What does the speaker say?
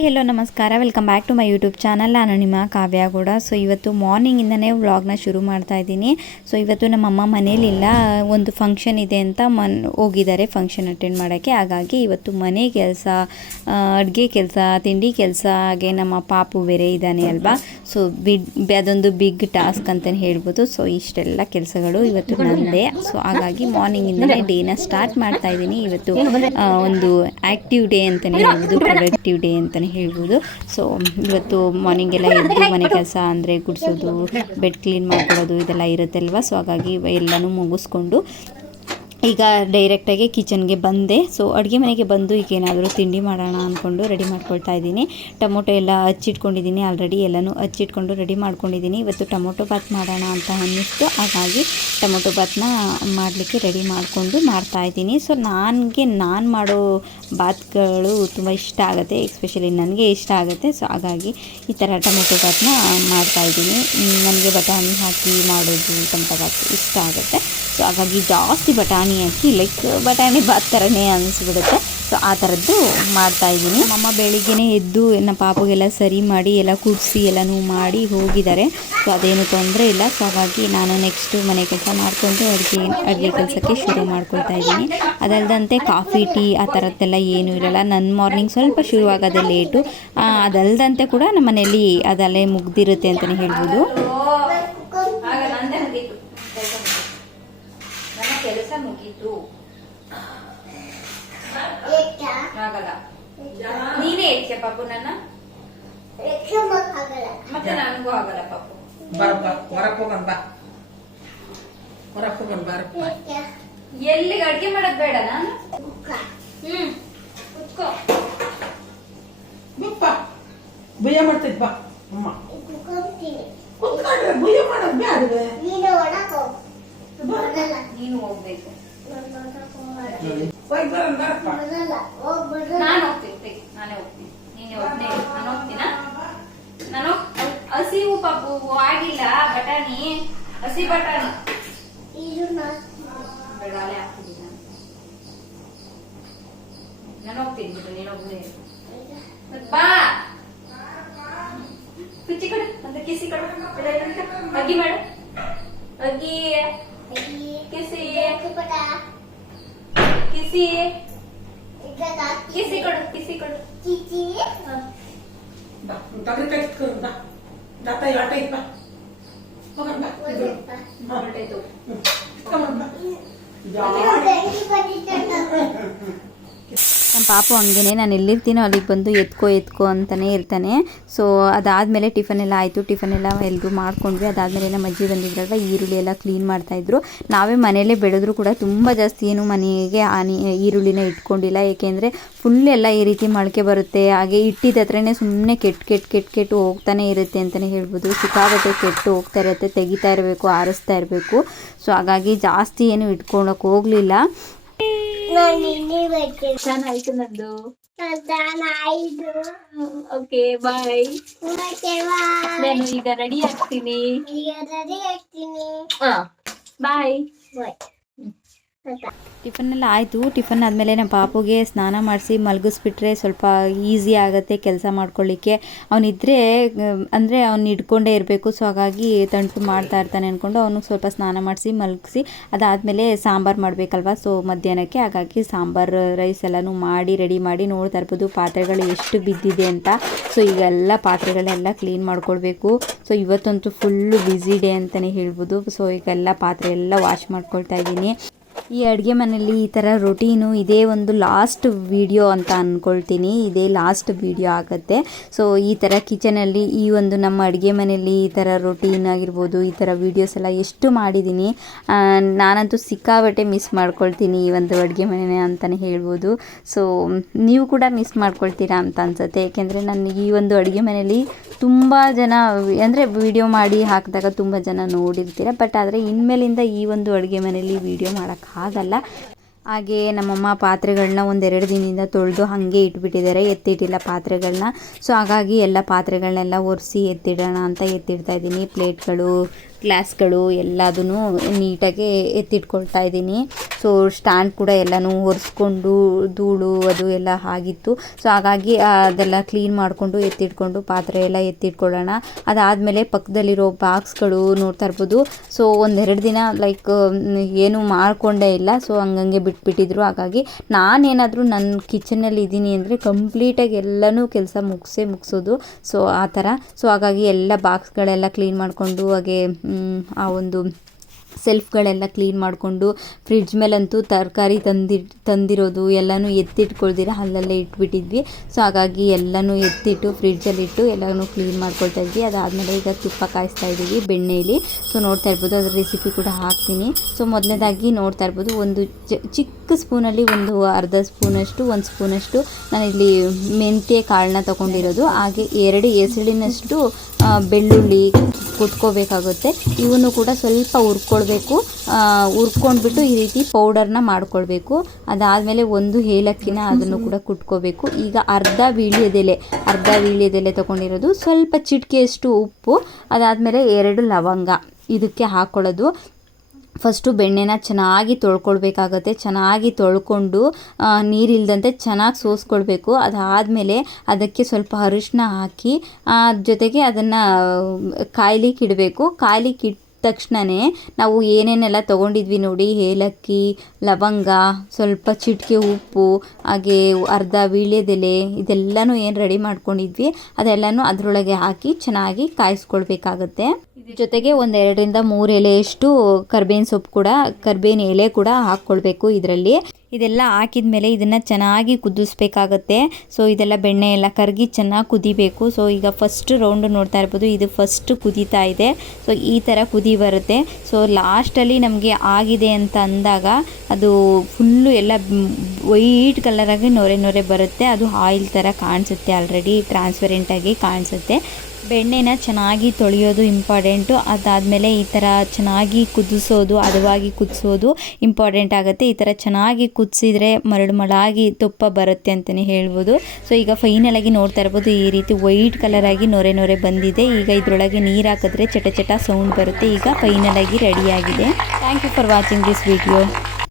Hi hello ನಮಸ್ಕಾರ, welcome back to my YouTube channel. ನಾನು ನಿಮ್ಮ ಕಾವ್ಯ ಕೂಡ. ಸೊ ಇವತ್ತು ಮಾರ್ನಿಂಗಿಂದನೇ ವ್ಲಾಗ್ನ ಶುರು ಮಾಡ್ತಾ ಇದ್ದೀನಿ. ಸೊ ಇವತ್ತು ನಮ್ಮಮ್ಮ ಮನೇಲಿಲ್ಲ, ಒಂದು ಫಂಕ್ಷನ್ ಇದೆ ಅಂತ ಹೋಗಿದ್ದಾರೆ ಫಂಕ್ಷನ್ ಅಟೆಂಡ್ ಮಾಡೋಕ್ಕೆ. ಹಾಗಾಗಿ ಇವತ್ತು ಮನೆ ಕೆಲಸ, ಅಡುಗೆ ಕೆಲಸ, ತಿಂಡಿ ಕೆಲಸ, ಹಾಗೆ ನಮ್ಮ ಪಾಪು ಬೇರೆ ಇದ್ದಾನೆ ಅಲ್ವಾ. ಸೊ ಅದೊಂದು ಬಿಗ್ ಟಾಸ್ಕ್ ಅಂತಲೇ ಹೇಳ್ಬೋದು. ಸೊ ಇಷ್ಟೆಲ್ಲ ಕೆಲಸಗಳು ಇವತ್ತು ನನ್ನದೇ. ಸೊ ಹಾಗಾಗಿ ಮಾರ್ನಿಂಗಿಂದನೇ ಡೇನ ಸ್ಟಾರ್ಟ್ ಮಾಡ್ತಾ ಇದ್ದೀನಿ. ಇವತ್ತು ಒಂದು ಆ್ಯಕ್ಟಿವ್ ಡೇ ಅಂತಲೇ ಹೇಳ್ಬೋದು, ಪ್ರೊಡಕ್ಟಿವ್ ಡೇ ಅಂತಲೇ ಹೇಳ್ಬೋದು. ಸೊ ಇವತ್ತು ಮಾರ್ನಿಂಗ್ ಎಲ್ಲ ಎದ್ದು ಮನೆ ಕೆಲಸ ಅಂದರೆ ಗುಡಿಸೋದು, ಬೆಡ್ ಕ್ಲೀನ್ ಮಾಡ್ಕೊಳ್ಳೋದು ಇದೆಲ್ಲ ಇರುತ್ತೆ ಅಲ್ವಾ. ಸೊ ಹಾಗಾಗಿ ಎಲ್ಲನೂ ಮುಗಿಸ್ಕೊಂಡು ಈಗ ಡೈರೆಕ್ಟಾಗಿ ಕಿಚನ್ಗೆ ಬಂದೆ. ಸೊ ಅಡುಗೆ ಮನೆಗೆ ಬಂದು ಈಗ ಏನಾದರೂ ತಿಂಡಿ ಮಾಡೋಣ ಅಂದ್ಕೊಂಡು ರೆಡಿ ಮಾಡ್ಕೊಳ್ತಾ ಇದ್ದೀನಿ. ಟೊಮೊಟೊ ಎಲ್ಲ ಹಚ್ಚಿಟ್ಕೊಂಡಿದ್ದೀನಿ, ಆಲ್ರೆಡಿ ಎಲ್ಲನೂ ಹಚ್ಚಿಟ್ಕೊಂಡು ರೆಡಿ ಮಾಡ್ಕೊಂಡಿದ್ದೀನಿ. ಇವತ್ತು ಟೊಮೊಟೊ ಬಾತ್ ಮಾಡೋಣ ಅಂತ ಅನ್ನಿಸ್ತು, ಹಾಗಾಗಿ ಟೊಮೊಟೊ ಬಾತ್ನ ಮಾಡಲಿಕ್ಕೆ ರೆಡಿ ಮಾಡಿಕೊಂಡು ಮಾಡ್ತಾಯಿದ್ದೀನಿ. ಸೊ ನಾನು ಮಾಡೋ ಬಾತ್ಗಳು ತುಂಬ ಇಷ್ಟ ಆಗುತ್ತೆ, ಎಸ್ಪೆಷಲಿ ನನಗೆ ಇಷ್ಟ ಆಗುತ್ತೆ. ಸೊ ಹಾಗಾಗಿ ಈ ಥರ ಟೊಮೊಟೊ ಬಾತ್ನ ಮಾಡ್ತಾಯಿದ್ದೀನಿ. ನನಗೆ ಬಟಾಣಿ ಹಾಕಿ ಮಾಡೋದು ಟೊಮೊಟೊ ಬಾತ್ ಇಷ್ಟ ಆಗುತ್ತೆ. ಸೊ ಹಾಗಾಗಿ ಜಾಸ್ತಿ ಬಟಾಣಿ ಹಾಕಿ ಲೈಕ್ ಬಟಾಣಿ ಬಾತ್ ಥರನೇ ಅನಿಸ್ಬಿಡುತ್ತೆ. ಸೊ ಆ ಥರದ್ದು ಮಾಡ್ತಾಯಿದ್ದೀನಿ. ಅಮ್ಮ ಬೆಳಿಗ್ಗೆನೇ ಎದ್ದು ನಮ್ಮ ಪಾಪುಗೆಲ್ಲ ಸರಿ ಮಾಡಿ ಎಲ್ಲ ಕುಡಿಸಿ ಎಲ್ಲನೂ ಮಾಡಿ ಹೋಗಿದ್ದಾರೆ. ಸೊ ಅದೇನು ತೊಂದರೆ ಇಲ್ಲ. ಸೊ ಹಾಗಾಗಿ ನಾನು ನೆಕ್ಸ್ಟು ಮನೆ ಕೆಲಸ ಮಾಡಿಕೊಂಡು ಅಡುಗೆ ಕೆಲಸಕ್ಕೆ ಶುರು ಮಾಡ್ಕೊಳ್ತಾ ಇದ್ದೀನಿ. ಅದಲ್ಲದಂತೆ ಕಾಫಿ ಟೀ ಆ ಥರದ್ದೆಲ್ಲ ಏನೂ ಇರಲ್ಲ. ನನ್ನ ಮಾರ್ನಿಂಗ್ ಸ್ವಲ್ಪ ಶುರುವಾಗೋದೇ ಲೇಟು. ಅದಲ್ಲದಂತೆ ಕೂಡ ನಮ್ಮ ಮನೇಲಿ ಅದಲ್ಲೇ ಮುಗ್ದಿರುತ್ತೆ ಅಂತಲೇ ಹೇಳ್ಬೋದು. ಕೆಲಸ ಮುಗೀತು, ಆಗಲ್ಲ. ನೀನೇ ಇರ್ತೀಯ ಪಾಪು, ನನ್ನ ಮತ್ತೆ ನನಗೂ ಆಗಲ್ಲ ಪಾಪು. ಎಲ್ಲಿಗೆ ಅಡ್ಗೆ ಮಾಡೋದ್ ಬೇಡ, ನಾನು ಕುತ್ಕೋ ಭಯ ಮಾಡ್ತಿದ್ ಬಾ ಅಮ್ಮ, ಕುತ್ಕೊಂಡ್ರೆ ಭಯ ಮಾಡೋದ್ ಬೇಡ. ನೀನು ಹೋಗ್ಬೇಕು, ನಾನು ಹೋಗ್ತೀನಿ, ನಾನೇ ಹೋಗ್ತೀನಿ. ನೀನೇ ಹೋಗ್ತೀನಿ, ನಾನು ಹೋಗ್ತೀನ. ನಾನು ಹಸಿವು ಪಾಪು ಆಗಿಲ್ಲ, ಬಟಾಣಿ ಹಸಿ ಬಟಾಣಿ ಬೆಳಗಾಲೆ ಹಾಕ್ತಿದ್ದೀನಿ. ನಾನು ಹೋಗ್ತೀನಿ ಬಿಡು, ನೀನು ಹೋಗ್ತೀನಿ. ಬಾ ಕುಚ್ಚಿ ಕಡೆ ಅಂತ ಕಿಸಿ ಕಡೆ ಅಗ್ಗಿ ಮಾಡು, ಅಗ್ಗಿ ಕಿಸಿ ಕಿಸಿ ಕಿಸಿ ಕೊಡು, ಕಿಸಿ ಕೊಡು. ನಮ್ಮ ಪಾಪು ಹಂಗೇನೆ, ನಾನು ಎಲ್ಲಿರ್ತೀನೋ ಅಲ್ಲಿಗೆ ಬಂದು ಎತ್ಕೋ ಅಂತಲೇ ಇರ್ತಾನೆ. ಸೊ ಅದಾದಮೇಲೆ ಟಿಫನ್ ಎಲ್ಲ ಆಯಿತು. ಟಿಫನ್ ಎಲ್ಲ ಎಲ್ಲರೂ ಮಾಡ್ಕೊಂಡ್ವಿ. ಅದಾದಮೇಲೆ ನಮ್ಮ ಅಜ್ಜಿ ಬಂದಿದ್ರಲ್ವ, ಈರುಳ್ಳಿ ಎಲ್ಲ ಕ್ಲೀನ್ ಮಾಡ್ತಾಯಿದ್ರು. ನಾವೇ ಮನೆಯಲ್ಲೇ ಬೆಳೆದ್ರು ಕೂಡ ತುಂಬ ಜಾಸ್ತಿ ಏನು ಮನೆಗೆ ಈರುಳ್ಳಿನ ಇಟ್ಕೊಂಡಿಲ್ಲ. ಏಕೆಂದರೆ ಫುಲ್ ಎಲ್ಲ ಈ ರೀತಿ ಮೊಳಕೆ ಬರುತ್ತೆ. ಹಾಗೆ ಇಟ್ಟಿದ ಹತ್ರನೇ ಸುಮ್ಮನೆ ಕೆಟ್ಟು ಹೋಗ್ತಾನೆ ಇರುತ್ತೆ ಅಂತಲೇ ಹೇಳ್ಬೋದು. ಸಿಕ್ಕಾಬಟ್ಟೆ ಕೆಟ್ಟು ಹೋಗ್ತಾ ಇರುತ್ತೆ, ತೆಗಿತಾ ಇರಬೇಕು, ಆರಿಸ್ತಾ ಇರಬೇಕು. ಸೊ ಹಾಗಾಗಿ ಜಾಸ್ತಿ ಏನು ಇಟ್ಕೊಳಕ್ಕೆ ಹೋಗಲಿಲ್ಲ. ಚೆನ್ನಾಯ್ತು ನಂದು. Okay bye. ನಾನು ಈಗ ರೆಡಿ ಆಗ್ತೀನಿ. ಬಾಯ್. ಟಿಫನ್ ಎಲ್ಲ ಆಯಿತು. ಟಿಫನ್ ಆದಮೇಲೆ ನಮ್ಮ ಪಾಪುಗೆ ಸ್ನಾನ ಮಾಡಿಸಿ ಮಲಗಿಸ್ಬಿಟ್ರೆ ಸ್ವಲ್ಪ ಈಸಿ ಆಗುತ್ತೆ ಕೆಲಸ ಮಾಡ್ಕೊಳ್ಳಿಕ್ಕೆ. ಅವನಿದ್ರೆ ಅಂದರೆ ಅವ್ನು ಹಿಡ್ಕೊಂಡೇ ಇರಬೇಕು. ಸೊ ಹಾಗಾಗಿ ತಂಟು ಮಾಡ್ತಾ ಇರ್ತಾನೆ ಅಂದ್ಕೊಂಡು ಅವನಿಗೆ ಸ್ವಲ್ಪ ಸ್ನಾನ ಮಾಡಿಸಿ ಮಲಗಿಸಿ ಅದಾದಮೇಲೆ ಸಾಂಬಾರು ಮಾಡಬೇಕಲ್ವ. ಸೊ ಮಧ್ಯಾಹ್ನಕ್ಕೆ ಹಾಗಾಗಿ ಸಾಂಬಾರು ರೈಸ್ ಎಲ್ಲನೂ ಮಾಡಿ ರೆಡಿ ಮಾಡಿ ನೋಡ್ತಾ ಇರ್ಬೋದು ಪಾತ್ರೆಗಳು ಎಷ್ಟು ಬಿದ್ದಿದೆ ಅಂತ. ಸೊ ಈಗೆಲ್ಲ ಪಾತ್ರೆಗಳೆಲ್ಲ ಕ್ಲೀನ್ ಮಾಡ್ಕೊಳ್ಬೇಕು. ಸೊ ಇವತ್ತಂತೂ ಫುಲ್ಲು ಬ್ಯುಸಿ ಡೇ ಅಂತಲೇ ಹೇಳ್ಬೋದು. ಸೊ ಈಗೆಲ್ಲ ಪಾತ್ರೆ ಎಲ್ಲ ವಾಶ್ ಮಾಡ್ಕೊಳ್ತಾ ಇದ್ದೀನಿ. ಈ ಅಡುಗೆ ಮನೆಯಲ್ಲಿ ಈ ಥರ ರೊಟೀನು ಇದೇ ಒಂದು ಲಾಸ್ಟ್ ವಿಡಿಯೋ ಅಂತ ಅಂದ್ಕೊಳ್ತೀನಿ. ಇದೇ ಲಾಸ್ಟ್ ವಿಡಿಯೋ ಆಗುತ್ತೆ. ಸೊ ಈ ಥರ ಕಿಚನಲ್ಲಿ ಈ ಒಂದು ನಮ್ಮ ಅಡುಗೆ ಮನೆಯಲ್ಲಿ ಈ ಥರ ರೊಟೀನ್ ಆಗಿರ್ಬೋದು, ಈ ಥರ ವೀಡಿಯೋಸ್ ಎಲ್ಲ ಎಷ್ಟು ಮಾಡಿದ್ದೀನಿ. ನಾನಂತೂ ಸಿಕ್ಕಾಬಟ್ಟೆ ಮಿಸ್ ಮಾಡ್ಕೊಳ್ತೀನಿ ಈ ಒಂದು ಅಡುಗೆ ಮನೆ ಅಂತಲೇ ಹೇಳ್ಬೋದು. ಸೊ ನೀವು ಕೂಡ ಮಿಸ್ ಮಾಡ್ಕೊಳ್ತೀರಾ ಅಂತ ಅನ್ಸುತ್ತೆ. ಏಕೆಂದರೆ ನಾನು ಈ ಒಂದು ಅಡುಗೆ ಮನೆಯಲ್ಲಿ ತುಂಬ ಜನ ಅಂದರೆ ವಿಡಿಯೋ ಮಾಡಿ ಹಾಕಿದಾಗ ತುಂಬ ಜನ ನೋಡಿರ್ತೀರ. ಬಟ್ ಆದರೆ ಇನ್ಮೇಲಿಂದ ಈ ಒಂದು ಅಡುಗೆ ಮನೆಯಲ್ಲಿ ವಿಡಿಯೋ ಮಾಡೋಕ್ಕಾಗಲ್ಲ. ಹಾಗೆ ನಮ್ಮಮ್ಮ ಪಾತ್ರೆಗಳನ್ನ ಒಂದೆರಡು ದಿನದಿಂದ ತೊಳೆದು ಹಾಗೆ ಇಟ್ಬಿಟ್ಟಿದ್ದಾರೆ, ಎತ್ತಿಟ್ಟಿಲ್ಲ ಪಾತ್ರೆಗಳನ್ನ. ಸೊ ಹಾಗಾಗಿ ಎಲ್ಲ ಪಾತ್ರೆಗಳನ್ನೆಲ್ಲ ಒರೆಸಿ ಎತ್ತಿಡೋಣ ಅಂತ ಎತ್ತಿಡ್ತಾ ಇದ್ದೀನಿ. ಪ್ಲೇಟ್ಗಳು, ಗ್ಲಾಸ್ಗಳು ಎಲ್ಲದೂ ನೀಟಾಗಿ ಎತ್ತಿಟ್ಕೊಳ್ತಾ ಇದ್ದೀನಿ. ಸೊ ಸ್ಟ್ಯಾಂಡ್ ಕೂಡ ಎಲ್ಲನೂ ಒರೆಸ್ಕೊಂಡು ಧೂಳು ಅದು ಎಲ್ಲ ಆಗಿತ್ತು. ಸೊ ಹಾಗಾಗಿ ಅದೆಲ್ಲ ಕ್ಲೀನ್ ಮಾಡಿಕೊಂಡು ಎತ್ತಿಟ್ಕೊಂಡು ಪಾತ್ರೆ ಎಲ್ಲ ಎತ್ತಿಟ್ಕೊಳ್ಳೋಣ. ಅದಾದಮೇಲೆ ಪಕ್ಕದಲ್ಲಿರೋ ಬಾಕ್ಸ್ಗಳು ನೋಡ್ತಾ ಇರ್ಬೋದು. ಸೊ ಒಂದೆರಡು ದಿನ ಲೈಕ್ ಏನು ಮಾಡಿಕೊಂಡೇ ಇಲ್ಲ. ಸೊ ಹಂಗಂಗೆ ಬಿಟ್ಬಿಟ್ಟಿದ್ರು. ಹಾಗಾಗಿ ನಾನೇನಾದರೂ ನನ್ನ ಕಿಚನಲ್ಲಿ ಇದ್ದೀನಿ ಅಂದರೆ ಕಂಪ್ಲೀಟಾಗಿ ಎಲ್ಲನೂ ಕೆಲಸ ಮುಗಿಸೋದು. ಸೊ ಆ ಥರ. ಸೊ ಹಾಗಾಗಿ ಎಲ್ಲ ಬಾಕ್ಸ್ಗಳೆಲ್ಲ ಕ್ಲೀನ್ ಮಾಡಿಕೊಂಡು ಹಾಗೆ ಆ ಒಂದು ಸೆಲ್ಫ್ಗಳೆಲ್ಲ ಕ್ಲೀನ್ ಮಾಡಿಕೊಂಡು ಫ್ರಿಡ್ಜ್ ಮೇಲಂತೂ ತರಕಾರಿ ತಂದಿರೋದು ಎಲ್ಲನೂ ಎತ್ತಿಟ್ಕೊಳ್ದಿರ ಅಲ್ಲಲ್ಲೇ ಇಟ್ಬಿಟ್ಟಿದ್ವಿ. ಸೊ ಹಾಗಾಗಿ ಎಲ್ಲನೂ ಎತ್ತಿಟ್ಟು ಫ್ರಿಡ್ಜಲ್ಲಿಟ್ಟು ಎಲ್ಲನೂ ಕ್ಲೀನ್ ಮಾಡ್ಕೊಳ್ತಾ ಇದ್ವಿ. ಅದಾದಮೇಲೆ ಈಗ ತುಪ್ಪ ಕಾಯಿಸ್ತಾ ಇದ್ದೀವಿ ಬೆಣ್ಣೆಯಲ್ಲಿ. ಸೊ ನೋಡ್ತಾ ಇರ್ಬೋದು, ಅದರ ರೆಸಿಪಿ ಕೂಡ ಹಾಕ್ತೀನಿ. ಸೊ ಮೊದಲನೇದಾಗಿ ನೋಡ್ತಾ ಇರ್ಬೋದು, ಒಂದು ಚಿಕ್ಕ ಸ್ಪೂನಲ್ಲಿ ಒಂದು ಅರ್ಧ ಸ್ಪೂನಷ್ಟು, 1 ಸ್ಪೂನಷ್ಟು ನಾನಿಲ್ಲಿ ಮೆಂತ್ಯ ಕಾಳನ್ನ ತೊಗೊಂಡಿರೋದು. ಹಾಗೆ 2 ಎಸಳಿನಷ್ಟು ಬೆಳ್ಳುಳ್ಳಿ ಕುಟ್ಕೋಬೇಕಾಗುತ್ತೆ. ಇವನ್ನು ಕೂಡ ಸ್ವಲ್ಪ ಹುರ್ಕೊಳ್ಬೇಕು. ಹುರ್ಕೊಂಡ್ಬಿಟ್ಟು ಈ ರೀತಿ ಪೌಡರ್ನ ಮಾಡ್ಕೊಳ್ಬೇಕು. ಅದಾದಮೇಲೆ 1 ಏಲಕ್ಕಿನ ಅದನ್ನು ಕೂಡ ಕುಟ್ಕೋಬೇಕು. ಈಗ ಅರ್ಧ ವೀಳ್ಯದೆಲೆ ತೊಗೊಂಡಿರೋದು, ಸ್ವಲ್ಪ ಚಿಟಿಕೆಯಷ್ಟು ಉಪ್ಪು, ಅದಾದಮೇಲೆ 2 ಲವಂಗ ಇದಕ್ಕೆ ಹಾಕ್ಕೊಳ್ಳೋದು. ಫಸ್ಟು ಬೆಣ್ಣೆನ ಚೆನ್ನಾಗಿ ತೊಳ್ಕೊಳ್ಬೇಕಾಗತ್ತೆ. ಚೆನ್ನಾಗಿ ತೊಳ್ಕೊಂಡು ನೀರಿಲ್ದಂತೆ ಚೆನ್ನಾಗಿ ಸೋಸ್ಕೊಳ್ಬೇಕು. ಅದಾದಮೇಲೆ ಅದಕ್ಕೆ ಸ್ವಲ್ಪ ಅರಿಶಿನ ಹಾಕಿ ಜೊತೆಗೆ ಅದನ್ನು ಕಾಯ್ಲಿಕ್ಕೆ ಇಡಬೇಕು. ಕಾಯ್ಲಿಕ್ಕೆ ಇಟ್ಟ ತಕ್ಷಣವೇ ನಾವು ಏನೇನೆಲ್ಲ ತೊಗೊಂಡಿದ್ವಿ ನೋಡಿ, ಏಲಕ್ಕಿ, ಲವಂಗ, ಸ್ವಲ್ಪ ಚಿಟಿಕೆ ಉಪ್ಪು, ಹಾಗೆ ಅರ್ಧ ವೀಳ್ಯದೆಲೆ, ಇದೆಲ್ಲನೂ ಏನು ರೆಡಿ ಮಾಡ್ಕೊಂಡಿದ್ವಿ ಅದೆಲ್ಲನೂ ಅದರೊಳಗೆ ಹಾಕಿ ಚೆನ್ನಾಗಿ ಕಾಯಿಸ್ಕೊಳ್ಬೇಕಾಗತ್ತೆ. ಜೊತೆಗೆ 1-2 ರಿಂದ 3 ಎಲೆಯಷ್ಟು ಕರ್ಬೇವಿನ ಎಲೆ ಕೂಡ ಹಾಕ್ಕೊಳ್ಬೇಕು ಇದರಲ್ಲಿ. ಇದೆಲ್ಲ ಹಾಕಿದ ಮೇಲೆ ಇದನ್ನು ಚೆನ್ನಾಗಿ ಕುದಿಸ್ಬೇಕಾಗತ್ತೆ. ಸೊ ಇದೆಲ್ಲ ಬೆಣ್ಣೆ ಎಲ್ಲ ಕರಗಿ ಚೆನ್ನಾಗಿ ಕುದಿಬೇಕು. ಸೊ ಈಗ ಫಸ್ಟ್ ರೌಂಡು ನೋಡ್ತಾ ಇರ್ಬೋದು, ಇದು ಫಸ್ಟ್ ಕುದೀತಾ ಇದೆ. ಸೊ ಈ ಥರ ಕುದಿ ಬರುತ್ತೆ. ಸೊ ಲಾಸ್ಟಲ್ಲಿ ನಮಗೆ ಆಗಿದೆ ಅಂತ ಅಂದಾಗ ಅದು ಫುಲ್ಲು ಎಲ್ಲ ವೈಟ್ ಕಲರಾಗಿ ನೊರೆ ಬರುತ್ತೆ. ಅದು ಆಯಿಲ್ ಥರ ಕಾಣಿಸುತ್ತೆ, ಆಲ್ರೆಡಿ ಟ್ರಾನ್ಸ್ಪರೆಂಟಾಗಿ ಕಾಣಿಸುತ್ತೆ. ಬೆಣ್ಣೆನ ಚೆನ್ನಾಗಿ ತೊಳೆಯೋದು ಇಂಪಾರ್ಟೆಂಟು. ಅದಾದಮೇಲೆ ಈ ಥರ ಚೆನ್ನಾಗಿ ಕುದಿಸೋದು, ಹದವಾಗಿ ಕುದಿಸೋದು ಇಂಪಾರ್ಟೆಂಟ್ ಆಗುತ್ತೆ. ಈ ಥರ ಚೆನ್ನಾಗಿ ಕುದಿಸಿದ್ರೆ ಮರಳಾಗಿ ತುಪ್ಪ ಬರುತ್ತೆ ಅಂತಲೇ ಹೇಳ್ಬೋದು. ಸೊ ಈಗ ಫೈನಲಾಗಿ ನೋಡ್ತಾ ಇರ್ಬೋದು, ಈ ರೀತಿ ವೈಟ್ ಕಲರಾಗಿ ನೊರೆ ಬಂದಿದೆ. ಈಗ ಇದರೊಳಗೆ ನೀರು ಹಾಕಿದ್ರೆ ಚಟ ಸೌಂಡ್ ಬರುತ್ತೆ. ಈಗ ಫೈನಲಾಗಿ ರೆಡಿಯಾಗಿದೆ. Thank you for watching this video.